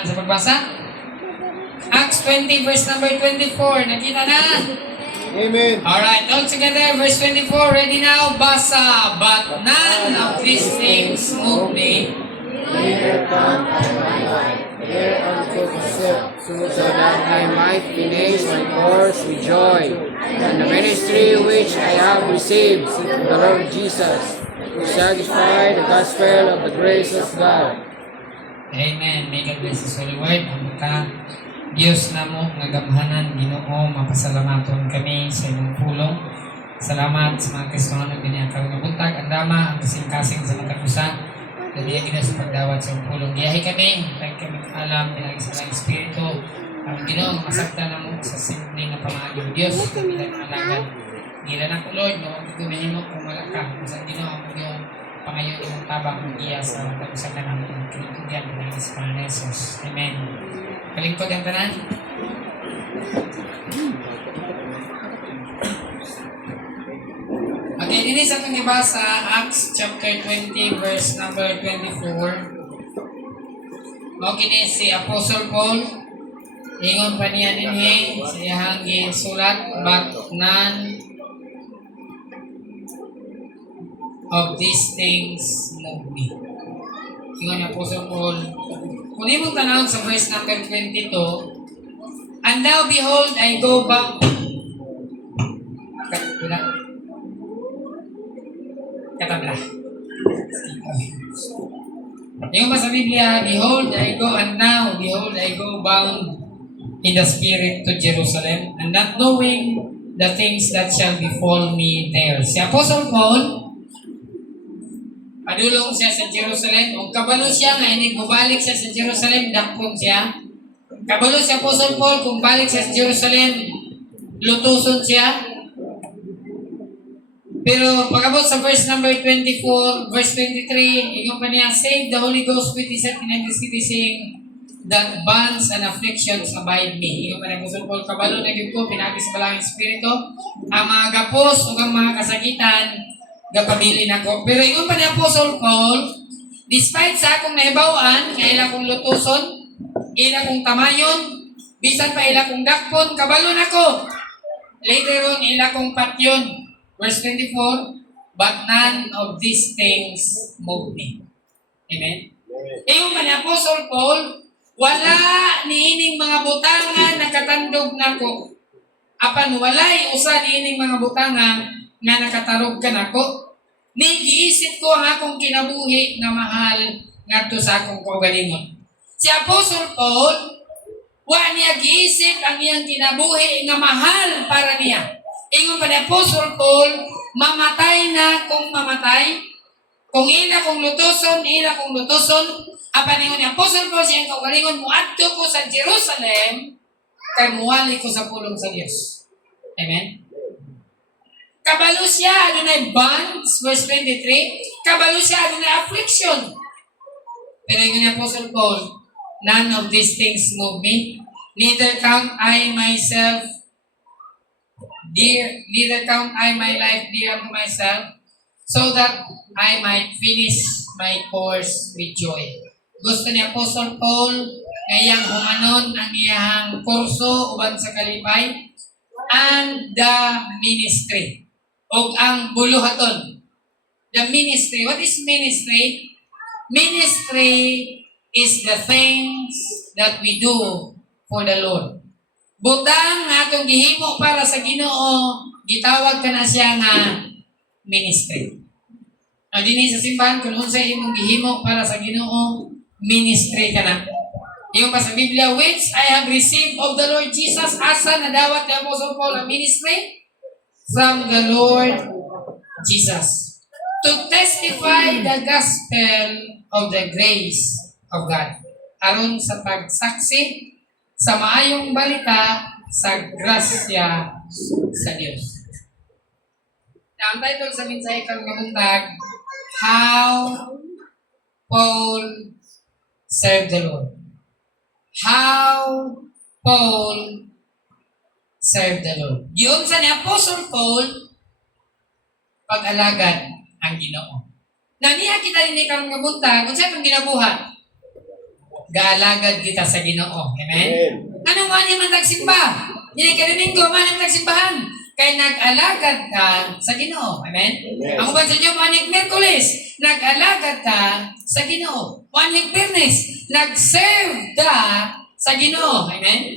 Sa pagbasa? Acts 20 verse number 24. Nakita na? Amen. Alright, all together, verse 24. Ready now? Basa. But none of these things move me. Neither come I my life hereunto myself, so that I might finish my course with joy, and the ministry which I have received from the Lord Jesus, to satisfy the gospel of the grace of God. Amen. May God bless His holy word. Ang Diyos na mo, nagamhanan, Ginoo, mapasalamaton kami sa inyong pulong. Salamat sa mga Kristiyano giniyakaw na buntag. Ang dama, ang kasing-kasing sa matakusa. Dadiyan gina sa pagdawat sa inyong pulong. Giyahi kami, tayo kami alam, pinagi sa mga Espiritu. Ang Ginoo, masakta na mo sa simple na pamahagi ng Diyos. Kami na alagan. Gila na ko, Lord, no? Igumanin mo kung wala ka. Kung saan Ginoo, ang iyong pangayon ng tabang ng iya sa matakusa ka namin. Ang kinitugan, pinagi sa Panginoon Jesus. Amen. Kalingkod ang tanan. Okay, din sa ating ibasa Acts chapter 20 verse number 24. Okay ni si Apostle Paul. Ingon pa niya dinhi sa iyang gisulat, but none of these things move me. Ingon ni Apostle Paul. Kung imong tanawag sa verse number 22, and now behold, I go back. Katabla. Yung sa Biblia, behold, I go, and now, behold, I go bound in the Spirit to Jerusalem, and not knowing the things that shall befall me there. Si Apostle Paul, padulong siya sa Jerusalem. Kung kabalo siya nga, bumalik siya sa Jerusalem, dakpon siya. Kabalo si Apostle Paul, kung balik siya sa Jerusalem, lutuson siya. Pero pagabot sa verse number 24, verse 23, ingon pa niya, save the Holy Ghost with his in the city, saying that bonds and afflictions abide me. Ingon pa niya, Apostle Paul, kabalo na ko, pinagi sa balangin Espiritu, ang mga gapos o ang mga kasakitan, gapabili na ko. Pero ingon pa ni Apostle Paul, despite sa akong naibawaan, nga ila kong lutuson, ila kong tamayon, bisan pa ila kong dakpon, kabalo na ko. Later on, ila kong patyon. Verse 24, but none of these things move me. Amen? Ingon pa ni Apostle Paul, wala niining mga butangan nakatandog na ko. Apan walay usa niining mga butangan nga nakatarog ka nako. Ni giisip ko ang akong kinabuhi na mahal ngadto sa akong kaugalingon. Si Apostle Paul, wa niya giisip ang iyang kinabuhi nga mahal para niya. Ingon pa ni Apostle Paul, mamatay na kung mamatay, kung ila kung lutuson, ila kung lutuson. Apan ingon ni Apostle Paul siyang kaugalingon, muadto ko sa Jerusalem, kay muwali ko sa pulong sa Dios. Amen? Kabalo siya, adunay bonds, verse 23. Kabalo siya, adunay affliction. Pero yung ni Apostle Paul, none of these things move me. Neither count I myself dear, neither count I my life dear unto myself, so that I might finish my course with joy. Gusto ni Apostle Paul, ngayang humanon ang iyang kurso uban sa kalipay, and the ministry. O ang buluhaton. The ministry. What is ministry? Ministry is the things that we do for the Lord. Butang nga itong gihimo para sa Ginoo, gitawag ka na siya nga ministry. Na dinhi sa simbahan, kung unsay imong gihimo para sa Ginoo, ministry ka na. Yung pa sa Biblia, which I have received of the Lord Jesus, asa nadawat ni Apostle Paul ang ministry? From the Lord Jesus, to testify the gospel of the grace of God. Aron sa pagsaksi sa maayong balita sa grasya sa Diyos. Now, ang title sa mensahe kang kabuntag, How Paul Served the Lord. How Paul served the Lord. Yun sa ni Apostle Paul, pag-alagad ang Ginoo. Na niya kita rin kang kabuntag, kung saan kang ginabuhat? gaalagad kita sa Ginoo. Amen? Anong mani man nagsimba? Hindi ka Domingo, mani man nagsimbahan. Kaya nag-alagad ka sa Ginoo. Amen? Ang uban sa inyo, manik Merkulis, nag-alagad ka sa Ginoo. Manik Bernes, nag-serve ka sa Ginoo. Amen?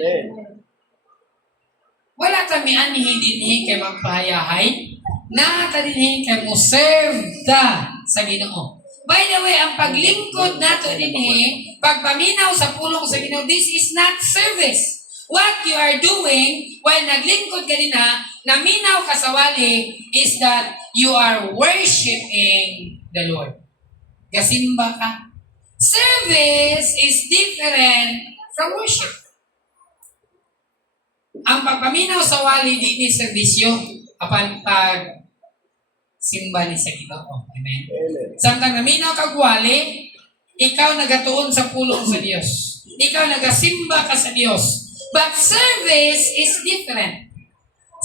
Wala kami anihin dinhi kay magpahayahay, na dinhi kay mo serve ka sa Ginoo. By the way, ang paglingkod nato dinhi, pagpaminaw sa pulong sa Ginoo, this is not service. What you are doing while naglingkod ka din naminaw ka sa wali, is that you are worshiping the Lord. Gasimba ka. Service is different from worship. Ang pagpaminaw sa wali di ni serbisyo apan pag simba ni sa Ginoo. Amen. Samtang naminaw kag wali, ikaw nagatuon sa pulong sa Dios. Ikaw nagasimba ka sa Dios. But service is different.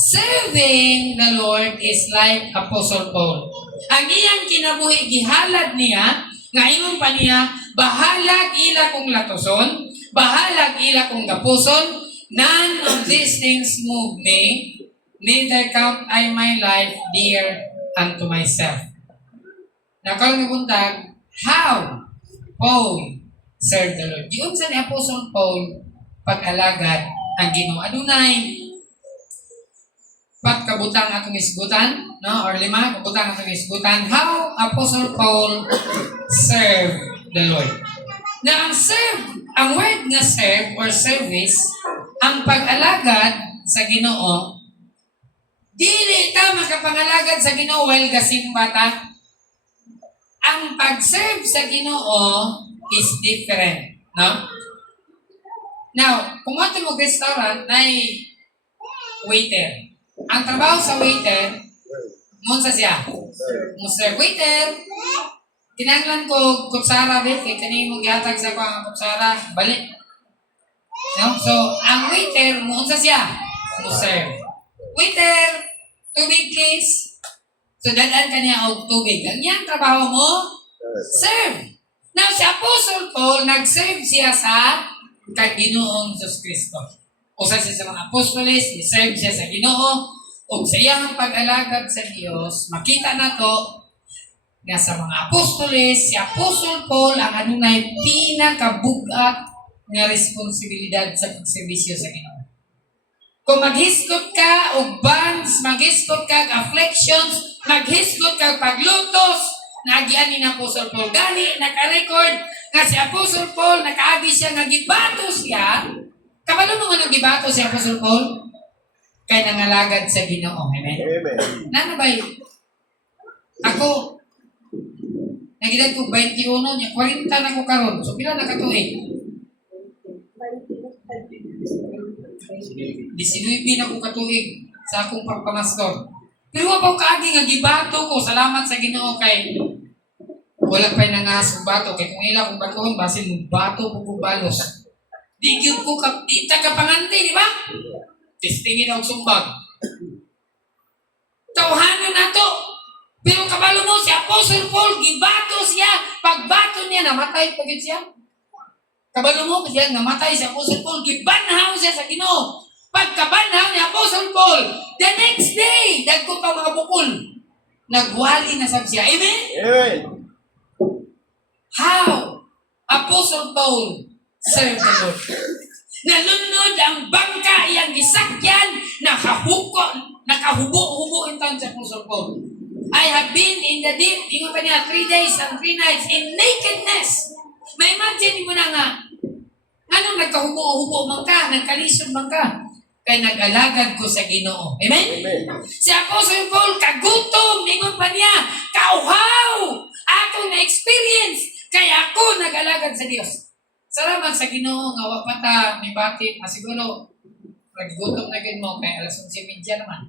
Serving the Lord is like Apostle Paul. Ang iyang kinabuhi gihalad niya, nga ingon pa niya, bahalag ila kong latoson, bahalag ila kong gapuson, none of these things move me, neither count I my life dear unto myself. Nakal nga buntag, how Paul served the Lord. Giun sa ni Apostle Paul pag-alagad ang Ginoo. Adunay pagkabutang atong isgutan, no? Or 5 kabutang atong isgutan, how Apostle Paul served the Lord. Na ang word na serve or service, ang pag-alagad sa Ginoo, dili ta makapangalagad sa Ginoo while gasimba ta. Ang pag-serve sa Ginoo is different, no? Now, kung mo restaurant na waiter. Ang trabaho sa waiter, munsa siya. Mr. Waiter, kinanglan ko kutsara, kay kanina mong gihatag sa ko ang kutsara, balik. No? So, ang waiter, munsa siya. Serve. Waiter, tubig please. So, dadaan ka niya og tubig. Ang iyang trabaho mo, serve. Now, si Apostle Paul, nag-serve siya sa kay Ginoong Jesus Kristo. Usa siya sa mga apostoles, serve siya sa Ginoo, o sa iyang pag-alagad sa Dios, makita na to nga sa mga apostoles, si Apostle Paul ang adunay pinakabugat nga responsibilidad sa pagserbisyo sa Ginoo. Kung maghiskot ka og bands, maghiskot ka og afflictions, maghiskot ka og paglutos, nagian ni Apostle Paul gani naka-record nga si Apostle Paul nakaagi siya nga gibato siya. Kabalo mo nga gibato si Apostle Paul kay nangalagad sa Ginoo. Amen. Nana bay? Ako nagidad ko 21 nya 40 na ko karon. So pila na katuig? 19 na ko katuig sa akong pagpamastor. Pero wa pa kaagi nga gibato ko. Salamat sa Ginoo kay wala pa nangasog bato kay kung ila kong batuhon basin mo bato ko balos. Di gyud ko di tagapangante, di ba? Testingin og sumbag. Tawhanon nato. Pero kabalo mo si Apostle Paul gibato siya, pagbato niya namatay pa gyud siya. Kabalo mo siya namatay si Apostle Paul, gibanhaw siya sa Ginoo. Pagkabanhaw ni Apostle Paul, the next day dagko pa mga bukol. Nagwali na sab siya. Amen. Amen. How Apostle Paul served the Lord. Nalunod ang bangka iyang gisakyan, nakahubo-hubo in time sa Apostle Paul. I have been in the deep, ingon pa niya, 3 days and 3 nights in nakedness. May imagine mo na nga, anong nagkahubo-hubo man ka, nagkalisod man ka, kay nag-alagad ko sa Ginoo. Amen? Amen. Si Apostle Paul, kagutom, ingon pa niya, kauhaw, akong na-experience, kaya ako nag-alagad sa Dios. Salamat sa Ginoo nga wa pa ta may bati, siguro naggutom na gid mo kay alas 11:30 naman.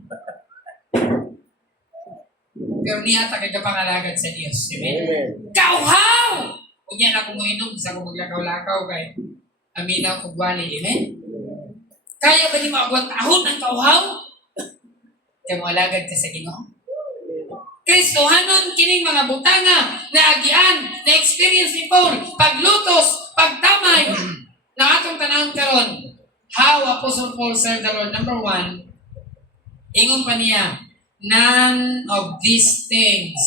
Pero niya ta kay pangalagad sa Dios. Amen. Kauhaw! Unya na ko moinom sa ko maglakaw-lakaw kay aminaw og wali. Amen. Kaya ba ni maabot ahon ang kauhaw? Kay mo alagad ka sa Ginoo. Kristohanon kining mga butanga na agian na experience ni Paul paglutos pagtamay na atong tanawon karon, how Apostle Paul served the Lord. Number one, ingon pa niya, none of these things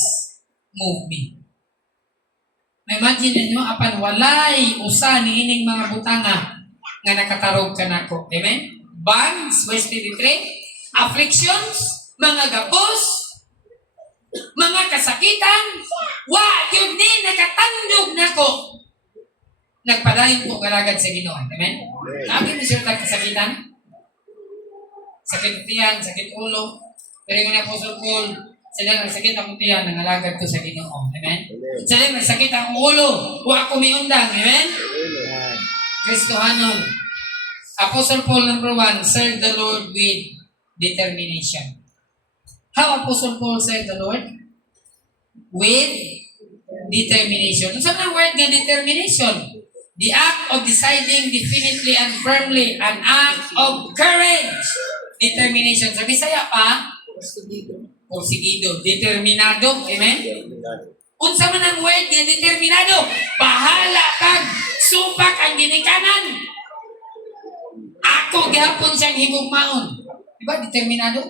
move me. Imagine ninyo, apan walay usa ni ining mga butanga nga nakatarog kanako. Amen? Bonds, verse 23, afflictions, mga gapos, mga kasakitan, wa yun ni nakatandog nako. Nagpadayon ko karagad sa Ginoo. Amen? Sabi mo siya kasakitan? Sakit tiyan, sakit ulo. Pero yung Apostle Paul, sila nagsakit ang tiyan, nangalagad ko sa Ginoo. Amen? Sila nagsakit ang ulo, wa ako miundang. Amen? Kristohanon. Apostle Paul number 1, serve the Lord with determination. How Apostle Paul served the Lord? With determination. Saan ang word nga determination? The act of deciding definitely and firmly, an act of courage. Determination. Sa Bisaya pa, porsigido. Determinado. Amen? Unsa man ang word nga determinado? Bahala kag supak ang ginikanan. Ako gihapon siyang higugmaon. Diba? Determinado?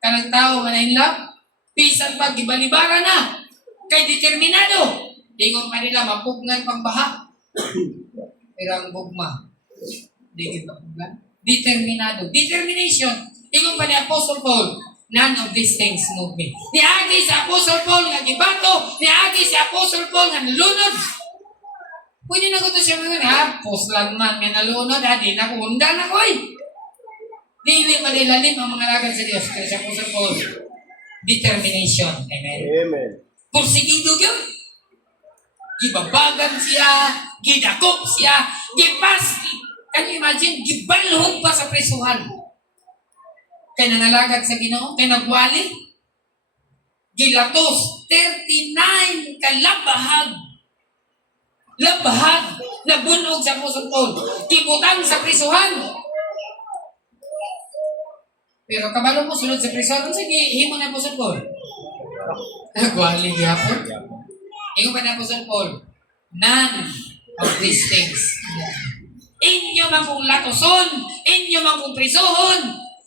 Kanang tao man in love, pisan pag gibalibara na. Kay determinado. Ingon pa nila, mapugnan pang baha. Pero ang bugma, di kita pugnan. Determinado. Determination. Ingon pa ni Apostle Paul, none of these things move me. Niagi sa Apostle Paul nga gibato, niagi sa Apostle Paul nga nalunod. Pwede na ko ito siya mga ha, poslan man nga nalunod, ha, di na ko, hunda na ko eh. Dili malilalim ang mga lagad sa Diyos. Kaya sa Apostle Paul, determination. Amen? Amen. Porsigido yun. Gibabagan siya, gidakop siya, gipas. Can you imagine? Gibalhog pa sa presuhan. Kaya nanalagad sa Ginoo, kaya nagwali. Gilatos, 39 kalabahag. Labahag na bunog sa Apostle Paul. Gibutang sa prisuhan. Pero kabalo mo sunod sa prisuhan, sige, himo na Apostle Paul. Nagwali gihapon. Ingon pa na Apostle Paul, none of these things. Inyo man kong latoson, inyo man kong prisuhon.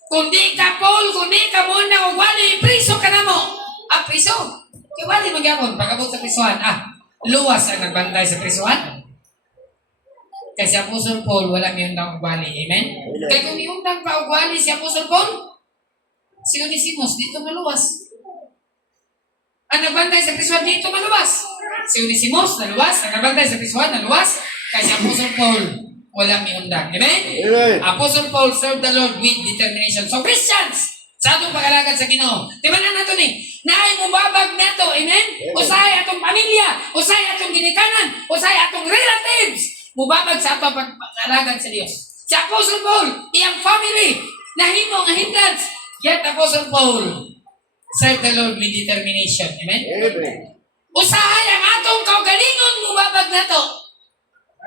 Kundi ka Paul, kundi ka muna kung wali, priso ka na mo. Priso? Kaya wali magyapon, pagkabot sa prisuhan. Luwas ang nagbantay sa prisuhan. Kasi Apostle Paul, wala may undang ugwali. Amen? Kaya kung may undang pa ugwali si Apostle Paul, si Onesimus, dito maluwas. Ang nagbantay sa prisuhan, dito maluwas. Si Onesimus, naluwas. Ang nagbantay sa prisuhan, naluwas. Kasi Apostle Paul, wala may undang. Amen? Amen. Apostle Paul served the Lord with determination. So Christians, sa atong pag-alagad sa Ginoo, di ba na nato ni? Naay mubabag nato, amen? Usay atong pamilya, usay atong ginikanan, usay atong relatives, mubabag sa atong pag-alagad sa Dios. Si Apostle Paul, iyang family, nahimo nga hindrance, yet Apostle Paul served the Lord with determination, amen? Amen. Usahay ang atong kaugalingon, mubabag nato.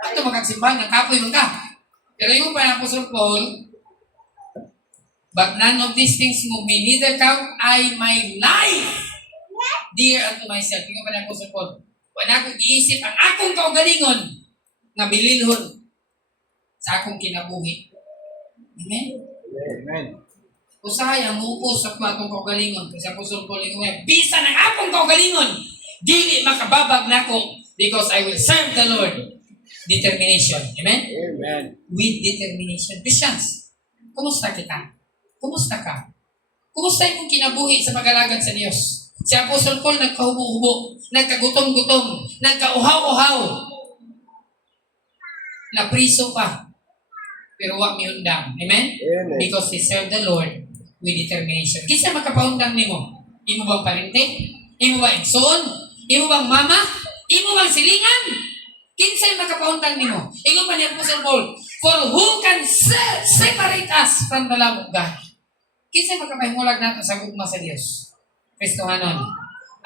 Ato magkagsimbahan, nagkapoy mo ka. Pero yung pa ng Apostle Paul, but none of these things move me, neither count I my life dear unto myself. Yung pa ng Apostle Paul, wala akong iisip ang akong kaugalingon na bililhon sa akong kinabuhi. Amen? Amen. Usahay ang muukos sa akong kaugalingon. Kasi Apostle Paul yung bisa ng akong kaugalingon, dili makababag na ako because I will serve the Lord. Determination. Amen? Amen. With determination. Christians, kumusta kita? Kumusta ka? Kumusta yung kinabuhi sa pag-alagad sa Diyos? Si Apostle Paul nagkahubo-hubo, nagkagutom-gutom, nagkauhaw-uhaw. Napriso pa. Pero wag mi undang. Amen? Amen. Because he served the Lord with determination. Kinsa makapaundang nimo? Imo bang parente? Imo ba igsoon? Imo bang mama? Imo bang silingan? Kinsay makapaundang nimo? Ingon pa ni Apostle Paul, for who can separate us from the love of God? Kinsay makapahimulag nato sa gugma sa Dios? Kristohanon,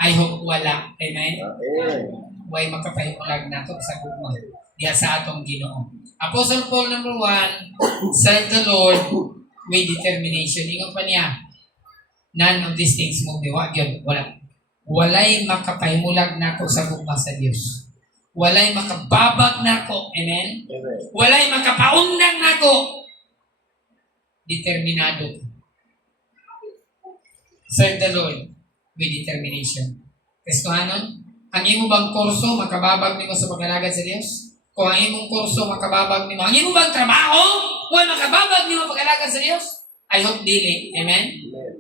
I hope wala. Amen? Amen. Way makapahimulag nato sa gugma diha sa atong Ginoo. Apostle Paul number 1, serve the Lord with determination. Ingon pa niya, none of these things move me. Wag yun. Wala. Walay makapahimulag nato sa gugma sa Dios. Walay makababag nako. Amen? Amen. Walay makapaundang nako. Determinado. Serve the Lord with determination. Kristohanon, ang imo bang kurso makababag nimo sa pag-alagad sa Dios? Kung ang imong kurso makababag nimo, ang imo bang trabaho wala makababag nimo pag-alagad sa Dios? I hope dili. Amen? Amen.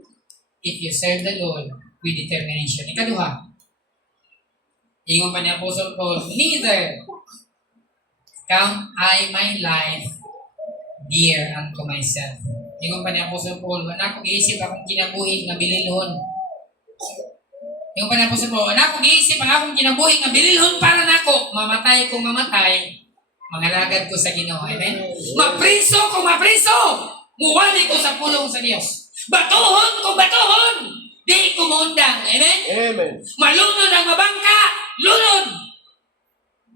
If you serve the Lord with determination. Ikaduha, ingon pa ni Apostle Paul, neither count I my life dear unto myself. Ingon pa ni Apostle Paul, wala akong iisip akong kinabuhi nga bililhon. Ingon pa ni Apostle Paul, wala akong iisip ang akong kinabuhi nga bililhon para nako. Mamatay kung mamatay, mangalagad ko sa Ginoo. Amen? Mapriso kung mapriso, muwali ko sa pulong sa Dios. Batuhon kung batuhon, di ko mundang. Amen? Amen. Malunod ang mabangka, lunod.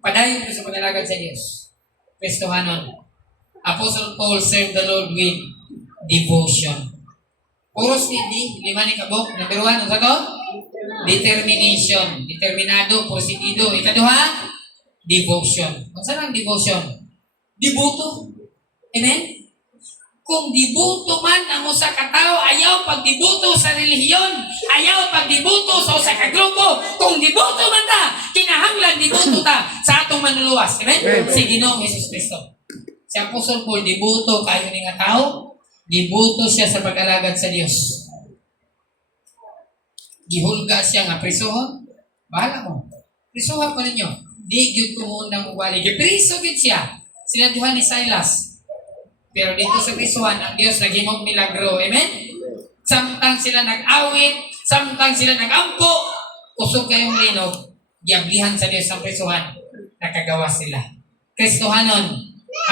Padayon ko sa pag-alagad sa Diyos. Kristohanon, Apostle Paul served the Lord with devotion. Puros ni lima ni kabok. Number 1, ano sa to? Determination. Determinado, porsigido. Ikaduha, devotion. Ano saan ang devotion? Dibuto. Amen? Kung dibuto man ang usa ka tawo, ayaw pagdibuto sa relihiyon, ayaw pagdibuto sa usa ka grupo. Kung dibuto man ta, kinahanglan dibuto ta sa atong manluluwas. Amen? Amen. Si Ginoong Hesus Kristo. Si Apostol Paul, dibuto kayo ni nga tao, dibuto siya sa pag-alagad sa Dios. Gihulga siya nga prisohon, bahala mo. Prisuhan ko ninyo. Di gyud ko munang uwali. Gipriso gyud siya. Sila duha ni Silas. Pero dito sa prisuhan, ang Diyos naghimog milagro. Amen? Samtang sila nag-awit, samtang sila nag-ampo, usog kayong linog, giablihan sa Diyos ang prisuhan, nakagawa sila. Kristohanon,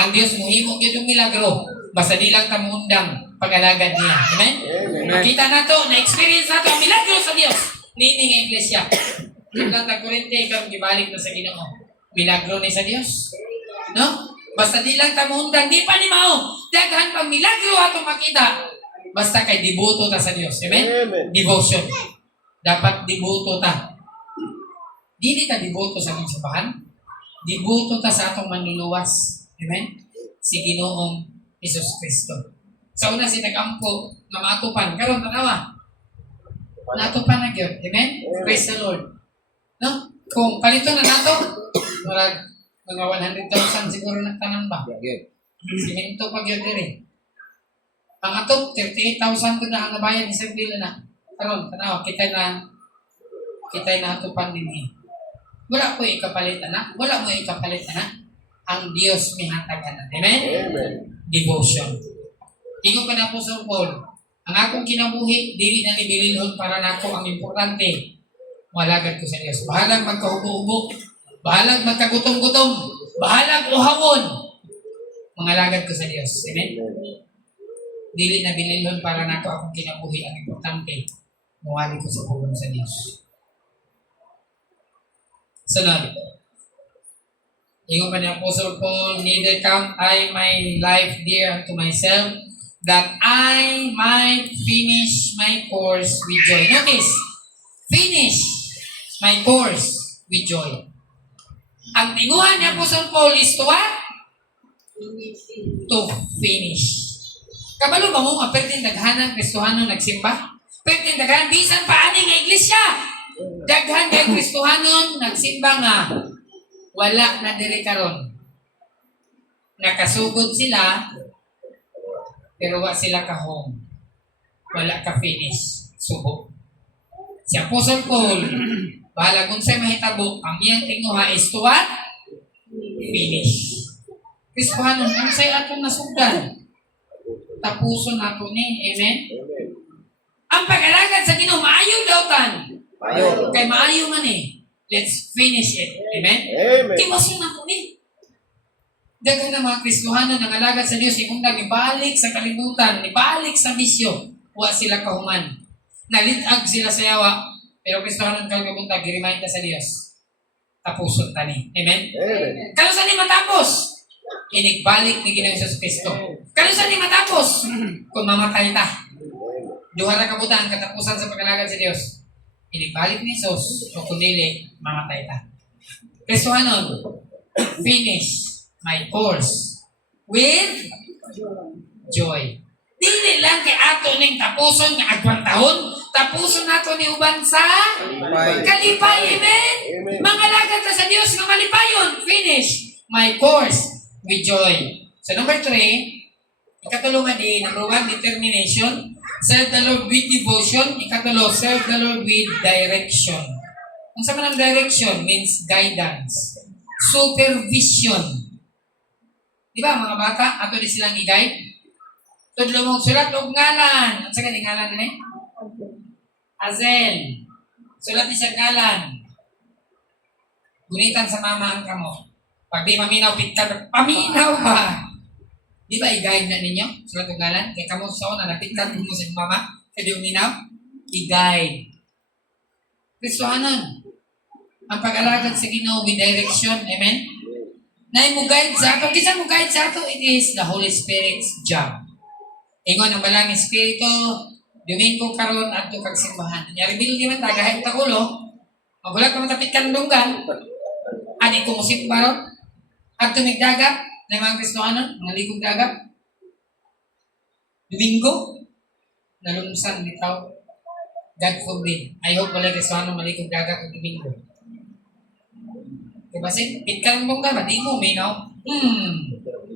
ang Diyos muhimog yun yung milagro, basta di lang tamundang pag-alagad niya. Amen? Amen. Makita na to, na-experience na to, ang milagro sa Diyos. Meaning ang iglesia. Yung Taga-Corinthians, ikaw, gibalik na sa Ginoo. Milagro ni sa Diyos. No? Basta di lang tamundang, di pa ni mao. Daghan pang milagro atong makita. Basta kay dibuto ta sa Dios. Amen? Amen. Devotion. Dapat dibuto ta. Dili ta dibuto sa simbahan. Dibuto ta sa atong manluluwas. Amen? Si Ginoong Hesus Kristo. Sa una si nag-ampo na maatupan. Karon tanawa. Natupan na gyud. Amen? Praise the Lord. No? Kung palito na nato, mga 100,000 siguro nagtanan ba? Siminto pag yun din. Ang atop, 38,000 ko na ang nabayan ni Sir Bill na. Karon, tanaw, kita na atupan din eh. Wala po ikapalit na. Wala mo ikapalit na. Ang Diyos may hatagan na. Amen? Amen. Devotion. Ikaw pa na po, Sir Paul. Ang akong kinabuhi, dili na nibililhon para na ako ang importante. Malagad ko sa Diyos. Bahalang magkahubo-hubo. Bahalag magkagutom-gutom. Bahalag uhawon. Mangalagad ko sa Diyos. Amen? Dili na bililhon para nato akong kinabuhi. Ang importante, mawali ko sa pulong sa Diyos. Sunod. Ingon pa ni Apostle Paul, neither count I my life dear unto myself, that I might finish my course with joy. Notice, finish my course with joy. Ang tinguhan ni Apostle Paul is to what? To finish. Kabalo ba mo nga pertin daghanan Kristohano nagsimba? Pertin daghanan bisan pa ani nga iglesia. Daghan kay Kristohanon nagsimba nga wala na diri karon. Nakasugod sila pero wa sila ka home. Wala ka finish. Subo. Si Apostle Paul bahala kung sa'yo mahitabo, ang iyang tinguha is to what? Finish. Kristohanon, ang sa'yo atong nasugdan. Tapuson nato ni. Amen? Amen. Ang pag-alagad sa Ginoo, maayo daw tan. Maayo. Kay maayo man eh. Let's finish it. Amen? Amen. Timason nato ni. Daghan ng mga Kristohanon ang alagad sa Diyos, ikunda ibalik sa kalibutan, ibalik sa misyo, wa sila kahuman. Nalitag sila sa yawa, pero Kristohanon kalgabuntag, i-remind ka sa Diyos. Tapuson tani. Amen? Amen. Kano saan ni matapos? Inigbalik ni Ginoong Hesus Kristo. Kano saan ni matapos? Kung mamatay ta. Duha na kabutan, katapusan sa pag-alagad sa Diyos. Inigbalik ni Jesus, o kung dili, mamatay ta. Kristohanon, finish my course with joy. Dili lang kay ato ning tapuson nga agwang taon, tapuson nato ni uban sa kalipay. Amen? Mga lagad ta sa Dios nga malipayon. Finish my course with joy. So number 3, ikatulungan din, number 1, determination. Serve the Lord with devotion. Ikatulo, serve the Lord with direction. Kung sa manang direction means guidance, supervision. Di ba mga bata, ato di silang i-guide? Tudlo mong sulat o ngalan. At sa galing ngalan ni? Azel. Sulat di siya ngalan. Gunitan sa mama ang kamo. Pag di maminaw, pitkan, paminaw ka. Di ba i-guide na ninyo? Sulat o ngalan? Kaya kamo sa una, napitkan mo sa mama. Kaya di uminaw? I-guide. Kristohanan. Ang pag-alagad sa Ginoo with direction. Amen? Na mo guide sa ato. Kisa mo guide sa ato, it is the Holy Spirit's job. Ingon ang balang Espiritu, Domingo karon at kag simbahan. Nyari bil di man tagahit ta ulo. Magulat ka matapit kan dunggan. Ani ko musik baro. At tumigdagat na mga Kristohanon, mga ligog dagat. Domingo, nalumsan bitaw. God forbid. I hope wala Kristohanon maligog dagat ang Domingo. Diba si, pit ka ng bongga ba? Di mo, minaw.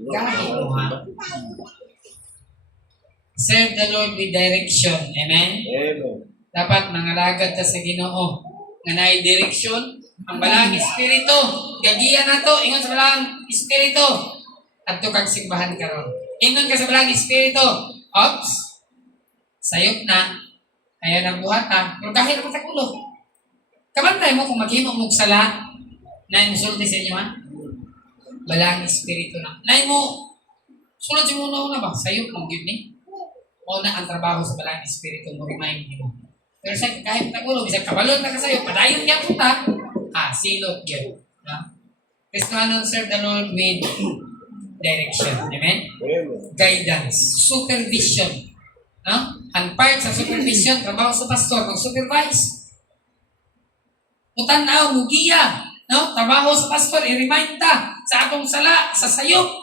Gahi mo ha. Serve the Lord with direction. Amen? Amen. Dapat nangalagad ta sa Ginoo. Nga naay direksyon. Ang balang Espiritu. Gagiya na to. Ingon sa balang Espiritu. At to kag simbahan karon. Ingon ka sa balang Espiritu. Ops. Sayop na. Kaya na buhata. Pero kahit naman sa kulo. Kabantay mo kung maghimo mong sala. Nay mo sulti sa inyo ha? Balang Espiritu na. Nay mo, sulat yung una ba? Sayop mong yun ni. Una ang trabaho sa balang Espiritu mo, remind mo. Pero sa kahit nagulo, bisag kabalon na ka sa'yo, padayon niya puta, silot yun. No? Kristohanon, serve the Lord with direction. Amen? Amen. Guidance, supervision. No? Ang part sa supervision, trabaho sa pastor, mag-supervise. Mutanaw, mugiya. No? Trabaho sa pastor, i-remind ta sa atong sala, sa sayop.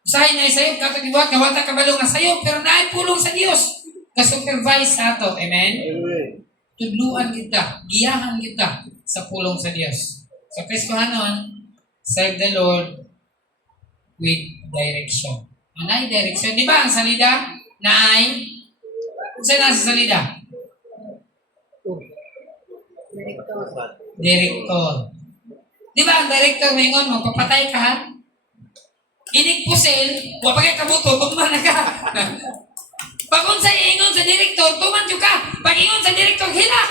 Usahay na sayop, katong ibuhat, gawata kabalong na sayop, pero naay pulong sa Dios. Ka-supervise sa ato. Amen? Amen. Tudluan kita, giyahan kita sa pulong sa Dios. So, Kristohanon, serve the Lord with direction. Naay direction. Di ba ang salida? Naay? Saan nasa salida? Director. Di ba ang director ngayon, magpapatay ka ha? Inig pusil, wapagay kabuto, bumana ka. Pag unsa ingon sa director, tumanjo ka. Pag ingon sa director, hilak.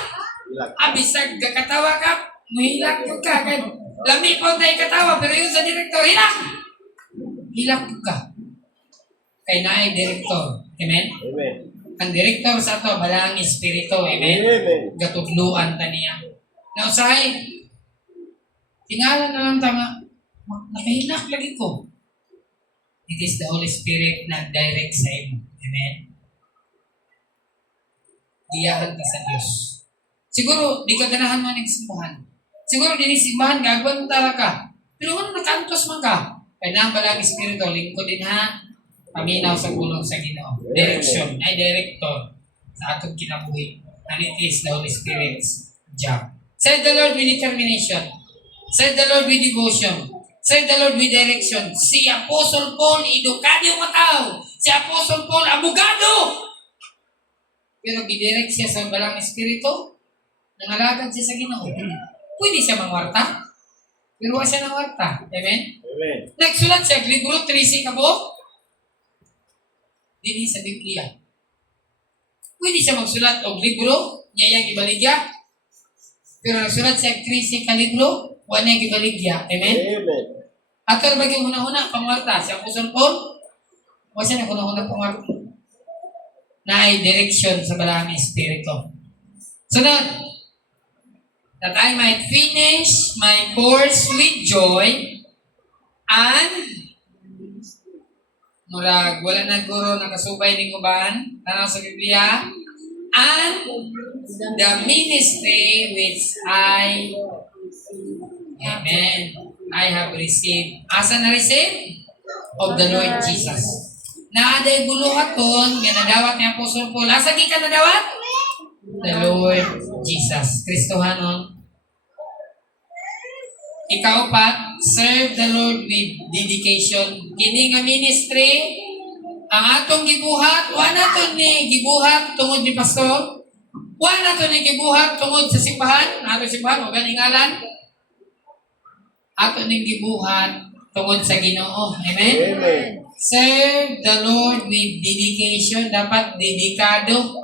Abisag katawa ka, mahilak yung ka. Lami po tayo katawa, pero yun sa director, hilak. Hilak ka. Kay naay director. Amen? Amen. Ang director sa to, balang Espiritu. Amen? Amen. Gatudluan ta niya. Now, usahay, tingala na lang tama, nakahilak lagi ko. It is the Holy Spirit na direct sa imo. Amen? Giyahan ka sa Diyos. Siguro, di ka ganahan mo ng simbahan. Siguro, di simbahan, gagawin tara ka. Pero kung nakantos man ka, kaya na ang balang Espiritu, lingkod din ha, paminaw sa gulong sa Ginoo. Direction, ay director sa atong kinabuhi. And it is the Holy Spirit's job. Serve the Lord with determination. Serve the Lord with devotion. Serve the Lord with direction. Si Apostle Paul, edukado yung tao. Si Apostle Paul, abogado. Pero gidirect siya sa balang Espiritu, nangalagad siya sa Ginoo. Pwede siya mangwarta. Pero wala siya ng warta. Amen? Amen. Nagsulat siya, libro 13 ka po. Dini sa Biblia. Pwede siya magsulat og libro, niya yung ibaligya. Pero nagsulat siya 13 ka libro, wala yung ibaligya. Amen? Amen. At ano bagay una-una, pangwarta, si Apostle Paul, wala siya na una-una pangwarta. Na ay direksyon sa balang Espiritu. Sunod, that I might finish my course with joy and murag, wala na guro nakasubay ni Guban, tanaw sa Biblia, and the ministry which I Amen. I have received. Asa na receive? Of the Lord Jesus. Naaday buluhaton, nga nadawat ni Apostol Paul. Asa gi ka nadawat? The Lord Jesus. Kristohanon. Ikaupat, serve the Lord with dedication. Kini nga ministry, ang atong gibuhat, wa naton ni gibuhat tungod ni pastor. Wa naton ni gibuhat tungod sa simbahan. Ato simbahan, o ganing ngalan. Ato ning gibuhat tungod sa Ginoo. Amen? Amen. Serve the Lord with dedication. Dapat dedikado.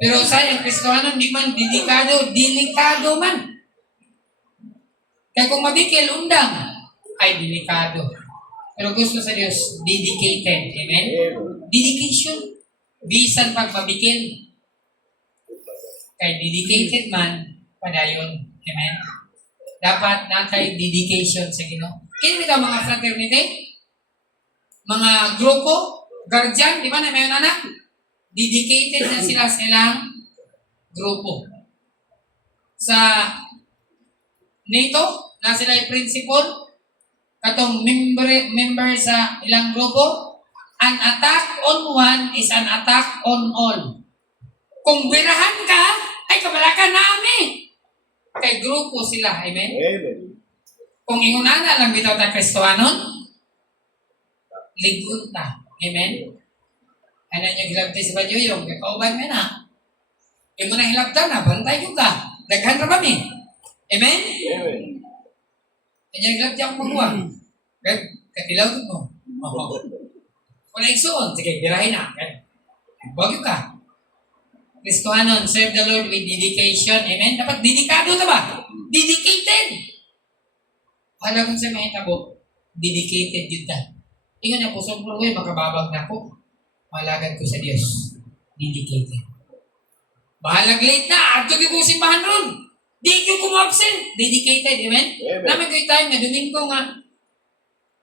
Pero sayang, Kristohanon, di man dedikado, delikado man. Kaya kung mabikil, undang, ay delikado. Pero gusto sa Diyos, dedicated. Amen? Dedication. Bisan pag mabikil. Kaya dedicated man, padayon. Amen? Dapat nakay dedication sa Ginoo. Kini bitaw mga fraternity, mga grupo, guardian, di ba na mayon anak? Dedicated na sila sa ilang grupo. Sa NATO, na sila yung principal, katong member sa ilang grupo, an attack on one is an attack on all. Kung birahan ka, ay kabalakan namin. Kay grupo sila, amen? Amen. Kung ingunana lang bitaw ta Kristohanon, ligod ta. Amen? Ano niya hilabti sa Badyuyong, kauban mo na. Yung mo na hilabta na, bantay yung ka. Daghan ra ba mi? Amen? Amen. Kanya hilabti akong magwa. Kapilaw mo. Kung naigsoon, sige, birahin na. Huwag yung ka. Kristohanon, serve the Lord with dedication. Amen? Dapat dedikado ta ba? Dedicated. Alam mo sa mga tabo, dedicated yun ta. Ingon na po, sobrang way, makababag na ako. Malagad ko sa Diyos. Dedicated. Bahalag late na, ato ko simbahan ron. Di ko kumabsent. Dedicated, amen? Amen. Naman ko yung time nga, Domingo nga,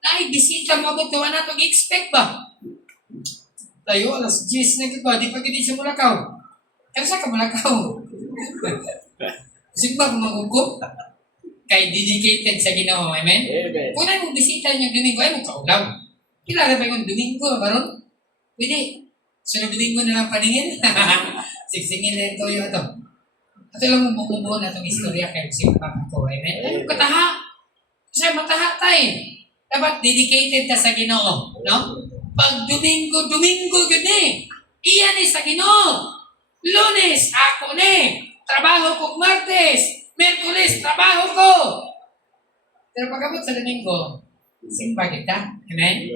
ay, bisita mo abot ka, wala itong expect ba? Tayo, alas 10 na ba? Di pa gini sa Mulakaw. Kaya sa ka Mulakaw? Simba kung maghugot. Kay dedicated sa Ginoo, amen? Amen. Kung na mong bisita niyo Domingo, ay mong kaulaw. Kilala ba yung Domingo, baron? Pwede. So, Domingo na lang paningin. Siksingin na ito yung ito. Ito lang mong bumubuo na itong istorya kay Simpa ko, amen? Ay, mong kataha. Kasi mataha tayo. Dapat dedicated ka sa Ginoo, no? Pag Domingo, gud ni. Iyan ni sa Ginoo. Lunes, ako ni. Trabaho ko Martes. Merkulis, trabaho ko. Pero pagkabot sa Domingo, simpa kita. Amen?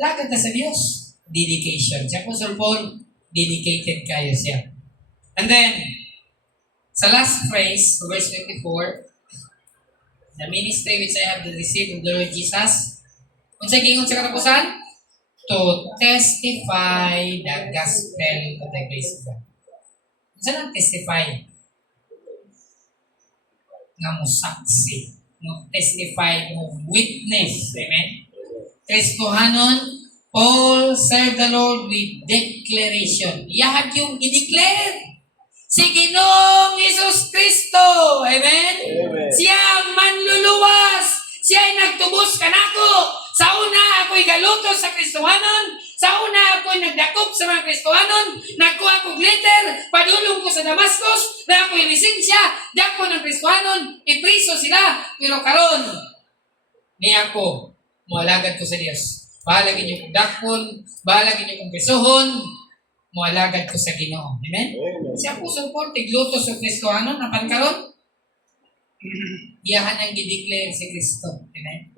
Lakad na sa Diyos. Dedication. Si Apostle Paul, dedicated kayo siya. And then, sa last phrase, verse 24, the ministry which I have received of the Lord Jesus, kung sa gingon sa katapusan, to testify the gospel of the grace of God. Saan ang testify? Nga mo saksi. Mo testify, mo witness. Amen? Kristohanon, Paul served the Lord with declaration. Yahat yung i-declare. Si Ginoong Isus Kristo. Amen? Amen. Siya ang manluluwas. Siya ay nagtubos kanako. Sa una ako'y galutos sa Kristohanon. Sa una ako'y nagdakop sa mga Kristohanon. Nagkuha kong letter. Padulong ko sa Damascus. Na ako'y lisensya. Dako ng Kristohanon. Ipriso sila. Pero karon ni ako, mualagad ko sa Diyos. Bahalagin niyo kong dakpon. Bahalagin niyo kong prisuhon. Mualagad ko sa Ginoo. Amen? Amen. Si Apostol Paul, tiglutos sa Kristohanon. Napan karon? Iyahan ang gideclare si Kristo. Amen?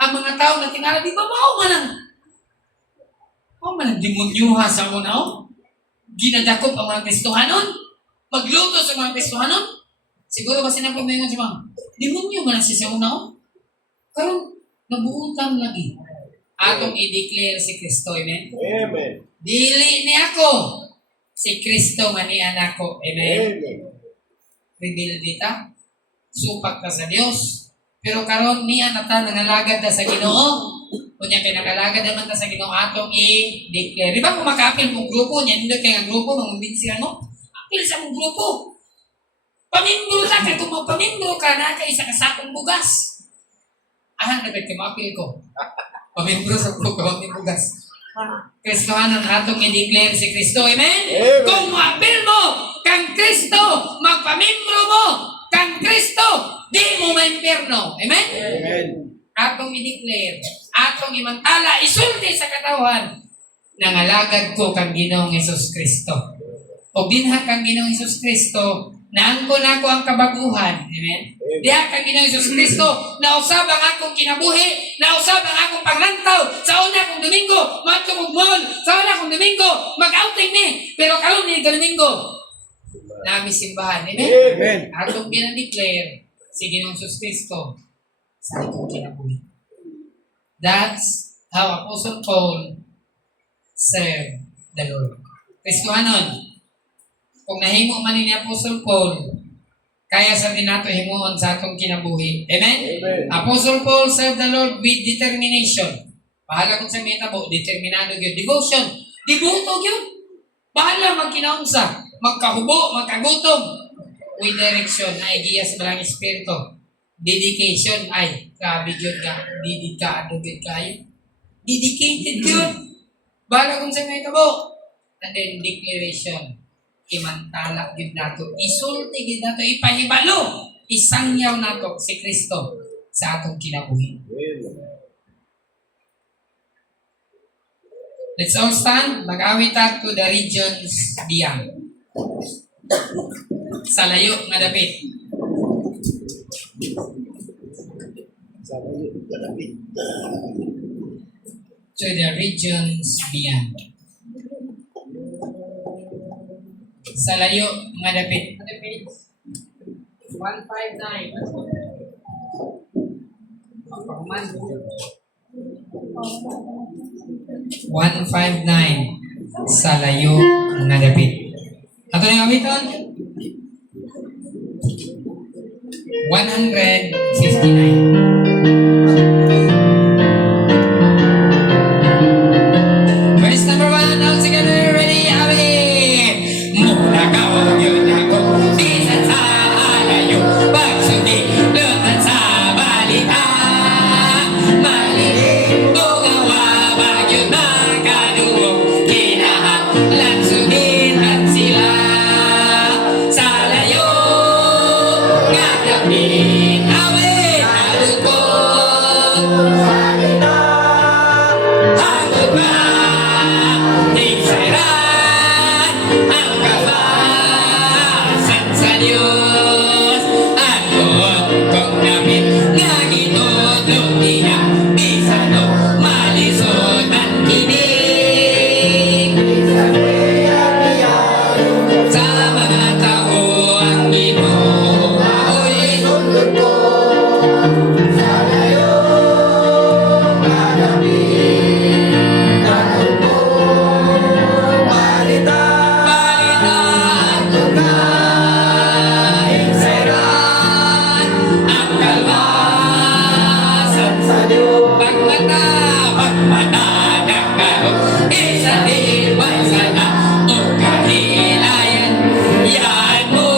Ang mga tao na tinala, di ba mao man ang demonyuha sa una, ginadakop ang mga Kristohanon, magluto sa mga Kristohanon. Siguro ba sinabi mo yun sa mga, demonyo man siya sa una, karon nabuutan lagi. Atong i-declare si Kristo, amen? Amen. Dili ni ako, si Kristo nga ni anak ko, amen? Amen. Reveal dita, supak ka sa Dios. Pero karon niya nata nangalagad na sa Ginoo. Kunya kay nakalagad naman ta sa Ginoo atong i-declare. Di ba kung maka-apil mong grupo, niya nindot kay nga grupo, mangumbinsi ano? Apil sa mong grupo. Pamimbro ta, kaya kung magpamimbro ka na, kay isa kasakong bugas. dapat kamapil ko. Pamimbro sa pagkawang ni Bugas. Kristohanon atong i-declare si Kristo. Amen? Amen. Kung maapil mo kang Kristo, magpamimbro mo kang Kristo, di mo maimpyerno. Amen? Amen. Atong i-declare, atong imantala, isulti sa katawan, nangalagad ko kang Ginoong Hesus Kristo. O dinha kang Ginoong Hesus Kristo, naangkon ako ang kabaguhan. Amen? Diha kang Ginoong Hesus Kristo, nausab ang akong kinabuhi, nausab ang akong paglantaw. Sa una kong Domingo, matulog mall. Sa una kong Domingo, mag-outing ni. Pero kalong ni Domingo, nami simbahan. Amen? Amen. Atong ginadeclare si Ginoong Hesus Kristo sa atong kinabuhi. That's how Apostle Paul served the Lord. Kristohanon, kung nahimo man ni Apostle Paul, kaya sa tinato himuon sa atong kinabuhi. Amen? Amen. Apostle Paul served the Lord with determination. Bahala kung sa metabo, determinado yun. Devotion. Dibuto yun. Bahala magkinaunsa, magkahubo, magkagutom. With direction ay giya sa Malang Espiritu. Dedication ay, grabe yun ka. Dedikado yun kayo. Dedicated yun. Bahala kung sa metabo. And then declaration. Imantala gid nato, isulti gid nato, ipahibalo, isangyaw nato si Kristo sa atong kinabuhi. Let's all stand, mag-awit ta to the regions beyond. Sa layo nga dapit. To the regions beyond. Sa layo nga dapit. 159. Pagpahuman. 159 sa layo nga dapit. Ato na yung awiton? 159. Verse number 1, all together, ready, awit! Mula ka o yun ako, bisan sa alayo, pagsundin, lutan sa balita. Malilim, bungawa, bagyo na kaduong, kinahanglan sundin sila. Sa layo, nga dapit, awit, alugkot. Hagod ba, ikseran, ang kabasan sa Diyos. Agod kong namit, nga ginudlong niya, bisan o malisod ang kinig. Sa mga tao ang Ginoo, ako'y sundot ko. Sa layo, nga dapit, agod ko. Balita, agod ka, ikseran, ang kalwasan sa Diyos. Pagmata, ng karong, isa din may sana o kahilayan. Yan mo,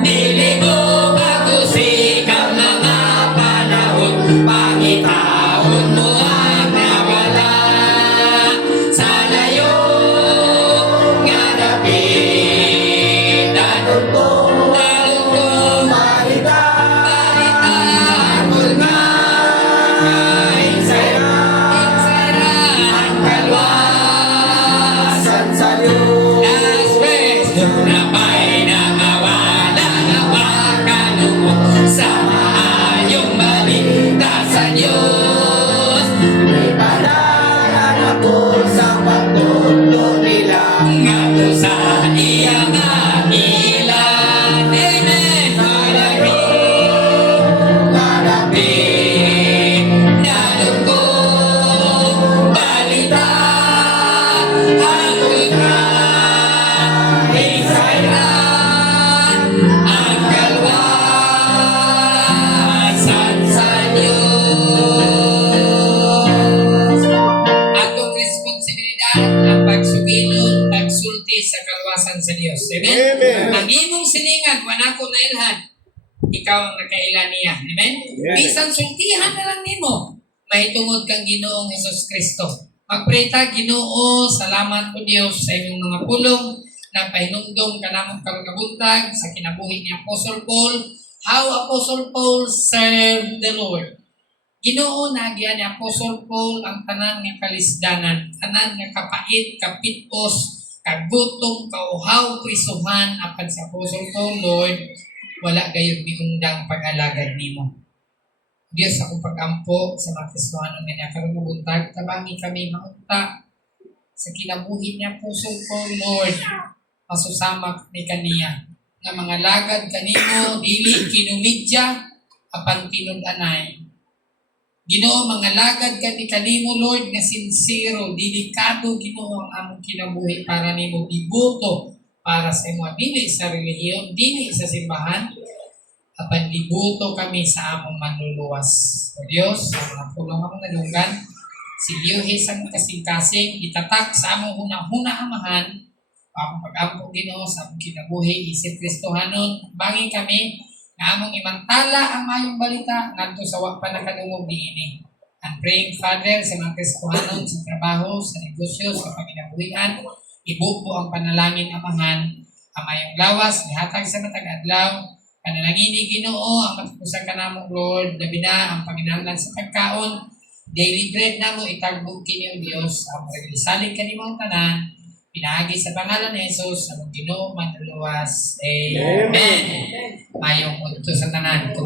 niligo ako sikap mga panahon, pangitaon mo ang nawala. Sa layo, nga dapit, dalog ko, balita, agod nga, ikseran, ang kalwasan sa Diyos. Last verse, na pa'y nakawala na makalumo sa maayong balita sa Diyos. Ipadalan ako sa pagtutulong nila, ngato sa iyang ilan. Amen. Malapit, dalog ko, balita, hanggang na, ikseran, ang kalwasan sa Diyos. Atong responsibilidad ang pagsugilon, pagsulti sa kalwasan sa Diyos. Amen? Amen. Ang imong silingan, wanako na ilhan, ikaw ang nakaila niya. Amen? Yes. Bisan sultihan na lang nimo, mahitungod kang Ginoong Hesus Kristo. Magpray ta, Ginoo, salamat po Dios sa inyong mga pulong na pahinumdom ka namang karagabuntag sa kinabuhi ni Apostle Paul. How Apostle Paul served the Lord. Ginoo na ni Apostle Paul ang tanan nga kalisdanan, tanan nga kapait, kapitos, kagutom, kauhaw, prisuhan, apan sa Apostle Paul, Lord, wala gayud miundang pag-alagad nimo. Diyos, akong pag-ampo sa mga Kristohanon nga nakarubuntag, tabangi kami maunta sa kinabuhi niya Apostle Paul, Lord, masusama ni kaniya nga mga lagad kanimo dili kinumidya apan tinud-anay. Ginoo, mga lagad kami kanimo Lord nga sincero, delikado Ginoo ang among kinabuhi para nimo gibuto para sa imong dili sa relihiyon, dili sa simbahan, apan gibuto kami sa among manluluwas. O Dios, sa mga pulong among nadunggan, silyuhi sa mga kasing-kasing, itatak sa among hunang-huna amahan, akong pag-ampo Ginoo sa among kinabuhi, isip Kristohanon, bangi kami, na among imantala ang mayong balita ngadto sa wa pa nakadungog niini. And praying Father sa mga Kristohanon sa trabaho, sa negosyo, sa pagkinabuhian, ibupo ang panalangin amahan, ang mayong lawas, nihatag sa matag adlaw, panalangin ni Ginoo ang matapusan ka namong Lord, labi na ang panginahanglan sa pagkaon, daily bread namo itagbog kini o Dios, ang paglisalig kanimo ang tanan, pinahagi sa pangalan ni Jesus, sa Ginoo manluluwas. Amen. Mayong udto sa tanan.